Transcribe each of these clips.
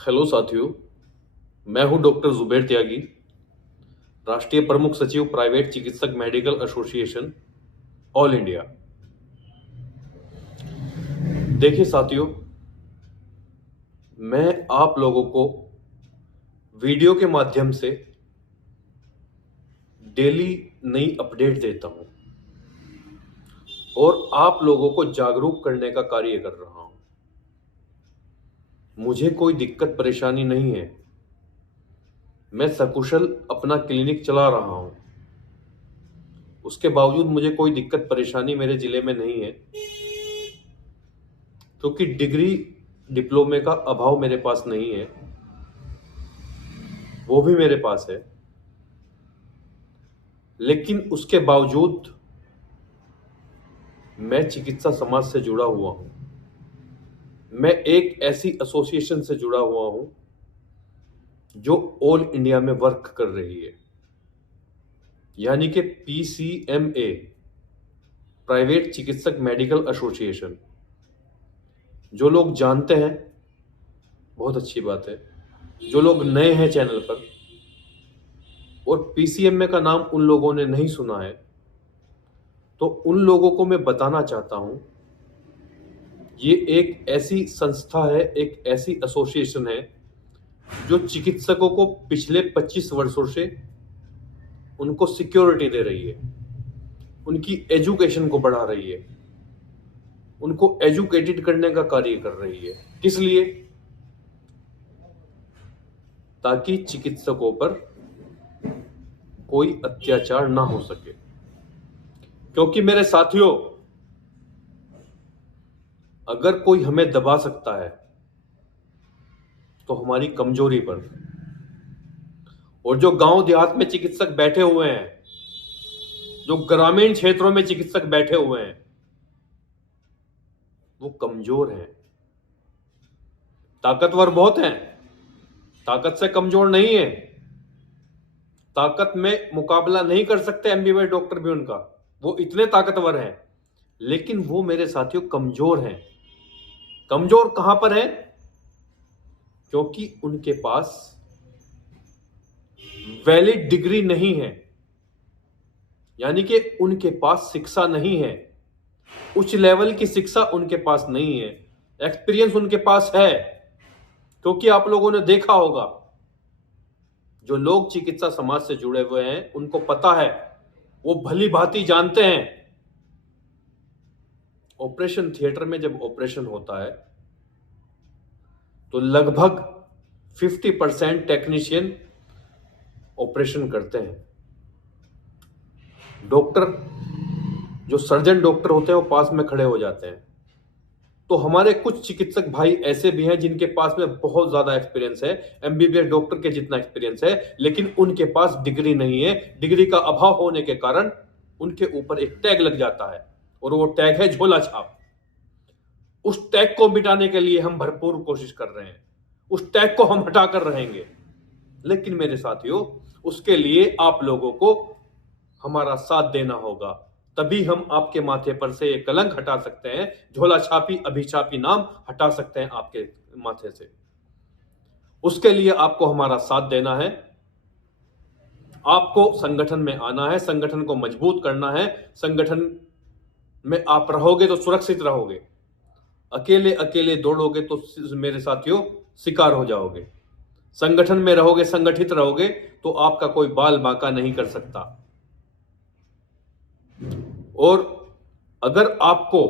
Hello साथियों, मैं हूं डॉक्टर जुबैर त्यागी, राष्ट्रीय प्रमुख सचिव प्राइवेट चिकित्सक मेडिकल एसोसिएशन ऑल इंडिया। देखिए साथियों, मैं आप लोगों को वीडियो के माध्यम से डेली नई अपडेट देता हूं और आप लोगों को जागरूक करने का कार्य कर रहा हूं। मुझे कोई दिक्कत परेशानी नहीं है, मैं सकुशल अपना क्लिनिक चला रहा हूं। उसके बावजूद मुझे कोई दिक्कत परेशानी मेरे जिले में नहीं है, क्योंकि डिग्री डिप्लोमे का अभाव मेरे पास नहीं है, वो भी मेरे पास है। लेकिन उसके बावजूद मैं चिकित्सा समाज से जुड़ा हुआ हूं। मैं एक ऐसी एसोसिएशन से जुड़ा हुआ हूं जो ऑल इंडिया में वर्क कर रही है, यानी कि पीसीएमए, प्राइवेट चिकित्सक मेडिकल एसोसिएशन। जो लोग जानते हैं बहुत अच्छी बात है, जो लोग नए हैं चैनल पर और पीसीएमए का नाम उन लोगों ने नहीं सुना है, तो उन लोगों को मैं बताना चाहता हूं, ये एक ऐसी संस्था है, एक ऐसी एसोसिएशन है जो चिकित्सकों को पिछले 25 वर्षों से उनको सिक्योरिटी दे रही है, उनकी एजुकेशन को बढ़ा रही है, उनको एजुकेटेड करने का कार्य कर रही है। किस लिए? ताकि चिकित्सकों पर कोई अत्याचार ना हो सके। क्योंकि मेरे साथियों, अगर कोई हमें दबा सकता है तो हमारी कमजोरी पर। और जो गांव देहात में चिकित्सक बैठे हुए हैं, जो ग्रामीण क्षेत्रों में चिकित्सक बैठे हुए हैं, वो कमजोर हैं। ताकतवर बहुत हैं, ताकत से कमजोर नहीं है। ताकत में मुकाबला नहीं कर सकते एमबीबीएस डॉक्टर भी उनका, वो इतने ताकतवर हैं। लेकिन वो मेरे साथियों कमजोर हैं। कमजोर कहां पर हैं? क्योंकि उनके पास वैलिड डिग्री नहीं है, यानी कि उनके पास शिक्षा नहीं है, उच्च लेवल की शिक्षा उनके पास नहीं है। एक्सपीरियंस उनके पास है, क्योंकि आप लोगों ने देखा होगा, जो लोग चिकित्सा समाज से जुड़े हुए हैं उनको पता है, वो भली भांति जानते हैं। ऑपरेशन थिएटर में जब ऑपरेशन होता है तो लगभग 50% टेक्नीशियन ऑपरेशन करते हैं। डॉक्टर, जो सर्जन डॉक्टर होते हैं, वो पास में खड़े हो जाते हैं। तो हमारे कुछ चिकित्सक भाई ऐसे भी हैं जिनके पास में बहुत ज्यादा एक्सपीरियंस है, एमबीबीएस डॉक्टर के जितना एक्सपीरियंस है, लेकिन उनके पास डिग्री नहीं है। डिग्री का अभाव होने के कारण उनके ऊपर एक टैग लग जाता है, और वो टैग है झोला छाप। उस टैग को मिटाने के लिए हम भरपूर कोशिश कर रहे हैं, उस टैग को हम हटाकर रहेंगे। लेकिन मेरे साथियों, उसके लिए आप लोगों को हमारा साथ देना होगा, तभी हम आपके माथे पर से एक कलंक हटा सकते हैं, झोला छापी अभिशापी नाम हटा सकते हैं आपके माथे से। उसके लिए आपको हमारा साथ देना है, आपको संगठन में आना है, संगठन को मजबूत करना है। संगठन में आप रहोगे तो सुरक्षित रहोगे, अकेले अकेले दौड़ोगे तो मेरे साथियों शिकार हो जाओगे। संगठन में रहोगे, संगठित रहोगे, तो आपका कोई बाल बांका नहीं कर सकता। और अगर आपको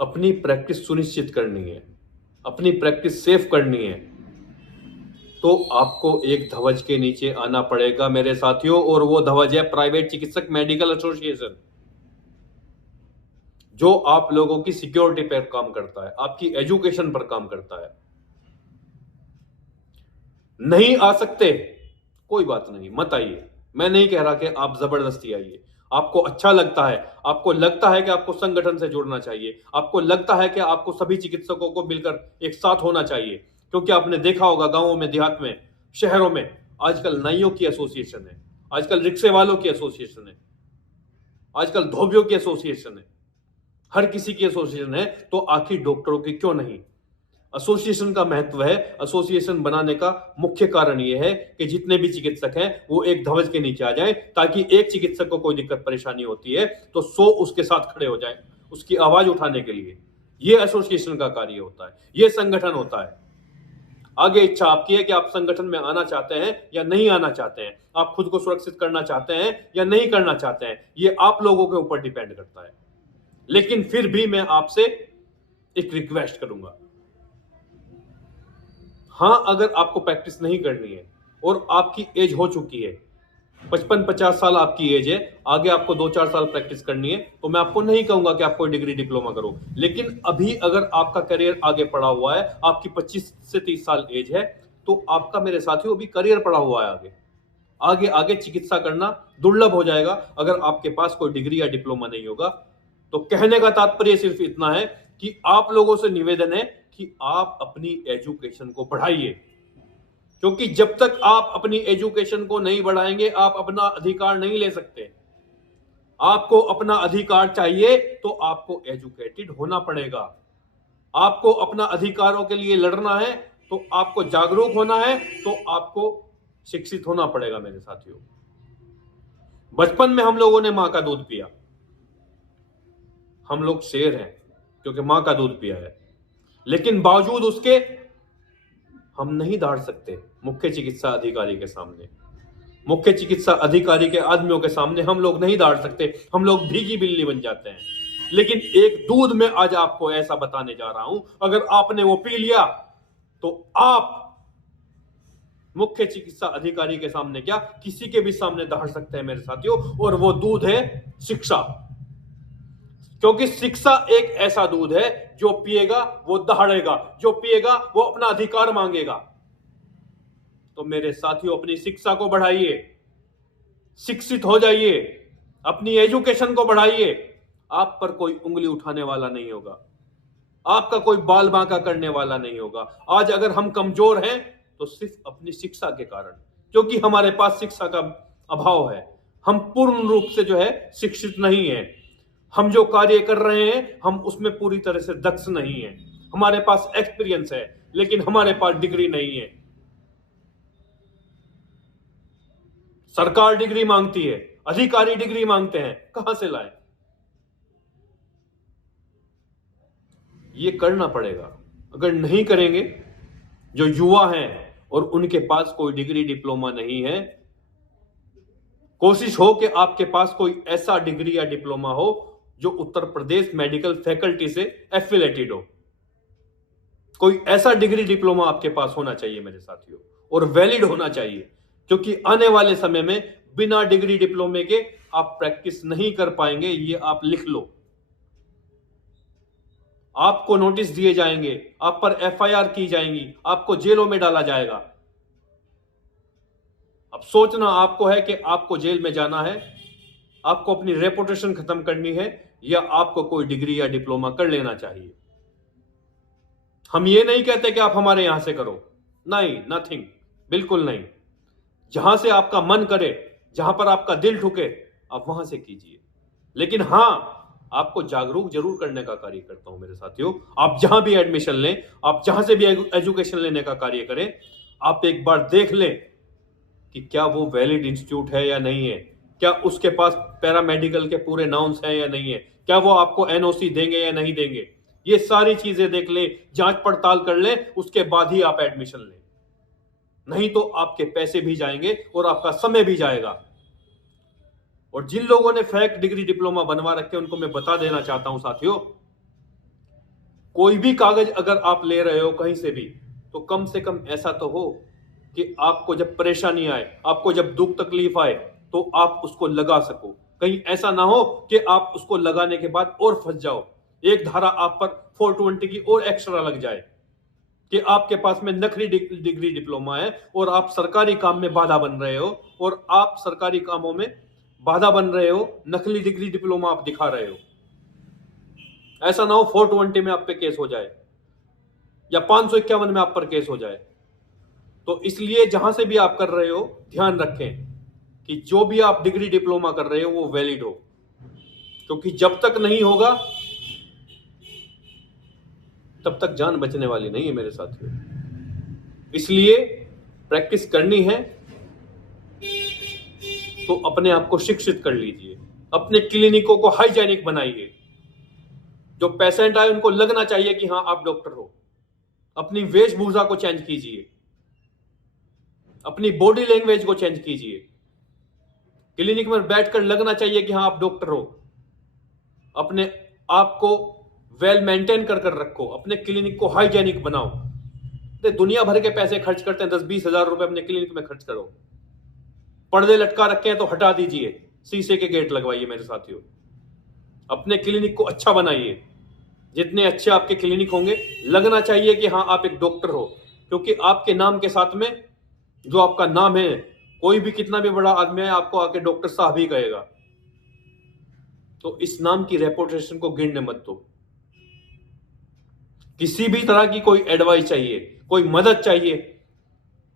अपनी प्रैक्टिस सुनिश्चित करनी है, अपनी प्रैक्टिस सेफ करनी है, तो आपको एक ध्वज के नीचे आना पड़ेगा मेरे साथियों, और वो ध्वज है प्राइवेट चिकित्सक मेडिकल एसोसिएशन, जो आप लोगों की सिक्योरिटी पर काम करता है, आपकी एजुकेशन पर काम करता है। नहीं आ सकते, कोई बात नहीं, मत आइए। मैं नहीं कह रहा कि आप जबरदस्ती आइए। आपको अच्छा लगता है, आपको लगता है कि आपको संगठन से जुड़ना चाहिए, आपको लगता है कि आपको सभी चिकित्सकों को मिलकर एक साथ होना चाहिए, क्योंकि आपने देखा होगा गांवों में, देहात में, शहरों में आजकल नाइयों की एसोसिएशन है, आजकल रिक्शे वालों की एसोसिएशन है, आजकल धोबियों की एसोसिएशन है, हर किसी की एसोसिएशन है। तो आखिर डॉक्टरों की क्यों नहीं? एसोसिएशन का महत्व है। एसोसिएशन बनाने का मुख्य कारण यह है कि जितने भी चिकित्सक हैं वो एक ध्वज के नीचे आ जाएं, ताकि एक चिकित्सक को कोई दिक्कत परेशानी होती है तो 100 उसके साथ खड़े हो जाएं उसकी आवाज उठाने के लिए। यह एसोसिएशन का कार्य होता है, यह संगठन होता है। आगे इच्छा आपकी है कि आप संगठन में आना चाहते हैं या नहीं आना चाहते हैं, आप खुद को सुरक्षित करना चाहते हैं या नहीं करना चाहते हैं, ये आप लोगों के ऊपर डिपेंड करता है। लेकिन फिर भी मैं आपसे एक रिक्वेस्ट करूंगा, हां, अगर आपको प्रैक्टिस नहीं करनी है और आपकी एज हो चुकी है, 55-50 साल आपकी एज है, आगे आपको 2-4 साल प्रैक्टिस करनी है, तो मैं आपको नहीं कहूंगा कि आप कोई डिग्री डिप्लोमा करो। लेकिन अभी अगर आपका करियर आगे पड़ा हुआ है, आपकी 25 से 30 साल एज है, तो आपका मेरे साथियों अभी करियर पड़ा हुआ है आगे आगे आगे चिकित्सा करना दुर्लभ हो जाएगा अगर आपके पास कोई डिग्री या डिप्लोमा नहीं होगा। तो कहने का तात्पर्य सिर्फ इतना है कि आप लोगों से निवेदन है कि आप अपनी एजुकेशन को बढ़ाइए, क्योंकि जब तक आप अपनी एजुकेशन को नहीं बढ़ाएंगे आप अपना अधिकार नहीं ले सकते। आपको अपना अधिकार चाहिए तो आपको एजुकेटेड होना पड़ेगा। आपको अपना अधिकारों के लिए लड़ना है तो आपको जागरूक होना है, तो आपको शिक्षित होना पड़ेगा। मेरे साथियों, बचपन में हम लोगों ने मां का दूध पिया, हम लोग शेर हैं क्योंकि मां का दूध पिया है, लेकिन बावजूद उसके हम नहीं दहाड़ सकते मुख्य चिकित्सा अधिकारी के सामने। मुख्य चिकित्सा अधिकारी के आदमियों के सामने हम लोग नहीं दहाड़ सकते, हम लोग भीगी बिल्ली बन जाते हैं। लेकिन एक दूध में आज आपको ऐसा बताने जा रहा हूं, अगर आपने वो पी लिया तो आप मुख्य चिकित्सा अधिकारी के सामने क्या, किसी के भी सामने दहाड़ सकते हैं मेरे साथियों। और वो दूध है शिक्षा, क्योंकि शिक्षा एक ऐसा दूध है जो पिएगा वो दहाड़ेगा, जो पिएगा वो अपना अधिकार मांगेगा। तो मेरे साथियों, अपनी शिक्षा को बढ़ाइए, शिक्षित हो जाइए, अपनी एजुकेशन को बढ़ाइए। आप पर कोई उंगली उठाने वाला नहीं होगा, आपका कोई बाल बांका करने वाला नहीं होगा। आज अगर हम कमजोर हैं तो सिर्फ अपनी शिक्षा के कारण, क्योंकि हमारे पास शिक्षा का अभाव है। हम पूर्ण रूप से जो है शिक्षित नहीं है। हम जो कार्य कर रहे हैं हम उसमें पूरी तरह से दक्ष नहीं है। हमारे पास एक्सपीरियंस है लेकिन हमारे पास डिग्री नहीं है। सरकार डिग्री मांगती है, अधिकारी डिग्री मांगते हैं, कहां से लाए? ये करना पड़ेगा। अगर नहीं करेंगे, जो युवा हैं और उनके पास कोई डिग्री डिप्लोमा नहीं है, कोशिश हो कि आपके पास कोई ऐसा डिग्री या डिप्लोमा हो जो उत्तर प्रदेश मेडिकल फैकल्टी से एफिलेटेड हो। कोई ऐसा डिग्री डिप्लोमा आपके पास होना चाहिए मेरे साथियों, और वैलिड होना चाहिए, क्योंकि आने वाले समय में बिना डिग्री डिप्लोमे के आप प्रैक्टिस नहीं कर पाएंगे। ये आप लिख लो। आपको नोटिस दिए जाएंगे, आप पर एफआईआर की जाएंगी, आपको जेलों में डाला जाएगा। अब सोचना आपको है कि आपको जेल में जाना है, आपको अपनी रेपुटेशन खत्म करनी है, या आपको कोई डिग्री या डिप्लोमा कर लेना चाहिए। हम ये नहीं कहते कि आप हमारे यहां से करो, नहीं, नथिंग, बिल्कुल नहीं। जहां से आपका मन करे, जहां पर आपका दिल ठुके, आप वहां से कीजिए। लेकिन हां, आपको जागरूक जरूर करने का कार्य करता हूं मेरे साथियों। आप जहां भी एडमिशन लें, आप जहां से भी एजुकेशन लेने का कार्य करें, आप एक बार देख लें कि क्या वो वैलिड इंस्टीट्यूट है या नहीं है, क्या उसके पास पैरामेडिकल के पूरे नाउंस हैं या नहीं है, क्या वो आपको एनओसी देंगे या नहीं देंगे। ये सारी चीजें देख ले, जांच पड़ताल कर ले, उसके बाद ही आप एडमिशन लें। नहीं तो आपके पैसे भी जाएंगे और आपका समय भी जाएगा। और जिन लोगों ने फेक डिग्री डिप्लोमा बनवा रखे उनको मैं बता देना चाहता हूं साथियों, कोई भी कागज अगर आप ले रहे हो कहीं से भी, तो कम से कम ऐसा तो हो कि आपको जब परेशानी आए, आपको जब दुख तकलीफ आए, तो आप उसको लगा सको। कहीं ऐसा ना हो कि आप उसको लगाने के बाद और फंस जाओ, एक धारा आप पर 420 की और एक्स्ट्रा लग जाए कि आपके पास में नकली डिग्री डिप्लोमा है और आप सरकारी काम में बाधा बन रहे हो, और आप सरकारी कामों में बाधा बन रहे हो, नकली डिग्री डिप्लोमा आप दिखा रहे हो। ऐसा ना हो 420 में आप पे केस हो जाए या 551 में आप पर केस हो जाए। तो इसलिए जहां से भी आप कर रहे हो, ध्यान रखें कि जो भी आप डिग्री डिप्लोमा कर रहे हो वो वैलिड हो, क्योंकि जब तक नहीं होगा तब तक जान बचने वाली नहीं है मेरे साथियों। इसलिए प्रैक्टिस करनी है तो अपने आप को शिक्षित कर लीजिए, अपने क्लिनिकों को हाइजेनिक बनाइए। जो पेशेंट आए उनको लगना चाहिए कि हाँ आप डॉक्टर हो। अपनी वेशभूषा को चेंज कीजिए, अपनी बॉडी लैंग्वेज को चेंज कीजिए। क्लिनिक में बैठकर लगना चाहिए कि हाँ आप डॉक्टर हो। अपने आप को वेल मेंटेन कर कर रखो, अपने क्लिनिक को हाइजेनिक बनाओ। दुनिया भर के पैसे खर्च करते हैं, 10-20 हजार रुपए अपने क्लिनिक में खर्च करो। पर्दे लटका रखे हैं तो हटा दीजिए, शीशे के गेट लगवाइए मेरे साथियों। अपने क्लिनिक को अच्छा बनाइए। जितने अच्छे आपके क्लिनिक होंगे, लगना चाहिए कि हाँ आप एक डॉक्टर हो, क्योंकि आपके नाम के साथ में जो आपका नाम है, कोई भी कितना भी बड़ा आदमी है आपको आके डॉक्टर साहब ही कहेगा। तो इस नाम की रेपुटेशन को गिरने मत दो। किसी भी तरह की कोई एडवाइस चाहिए, कोई मदद चाहिए,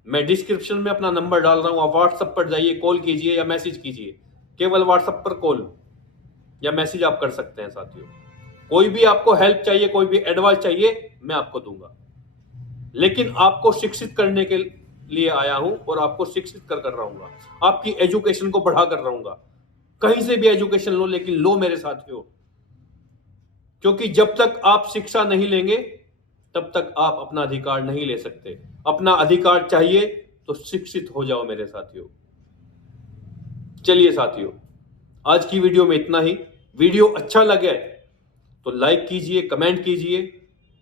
मैं डिस्क्रिप्शन में अपना नंबर डाल रहा हूं, आप व्हाट्सएप पर जाइए, कॉल कीजिए या मैसेज कीजिए। केवल व्हाट्सएप पर कॉल या मैसेज आप कर सकते हैं साथियों। कोई भी आपको हेल्प चाहिए, कोई भी एडवाइस चाहिए, मैं आपको दूंगा। लेकिन आपको शिक्षित करने के लिए आया हूं और आपको शिक्षित कर रहूंगा। आपकी एजुकेशन को बढ़ा कर रहूंगा। कहीं से भी एजुकेशन लो, लेकिन लो मेरे साथियों, क्योंकि जब तक आप शिक्षा नहीं लेंगे तब तक आप अपना अधिकार नहीं ले सकते। अपना अधिकार चाहिए तो शिक्षित हो जाओ मेरे साथियों। चलिए साथियों, आज की वीडियो में इतना ही। वीडियो अच्छा लगे तो लाइक कीजिए, कमेंट कीजिए।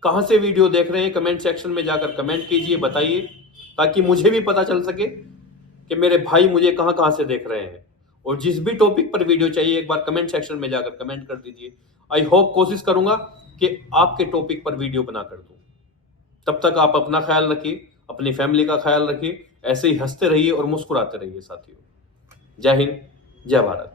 कहां से वीडियो देख रहे हैं कमेंट सेक्शन में जाकर कमेंट कीजिए, बताइए, ताकि मुझे भी पता चल सके कि मेरे भाई मुझे कहां कहां से देख रहे हैं। और जिस भी टॉपिक पर वीडियो चाहिए, एक बार कमेंट सेक्शन में जाकर कमेंट कर दीजिए। आई होप, कोशिश करूंगा कि आपके टॉपिक पर वीडियो बना कर दूं। तब तक आप अपना ख्याल रखिए, अपनी फैमिली का ख्याल रखिए। ऐसे ही हंसते रहिए और मुस्कुराते रहिए साथियों। जय हिंद, जय भारत।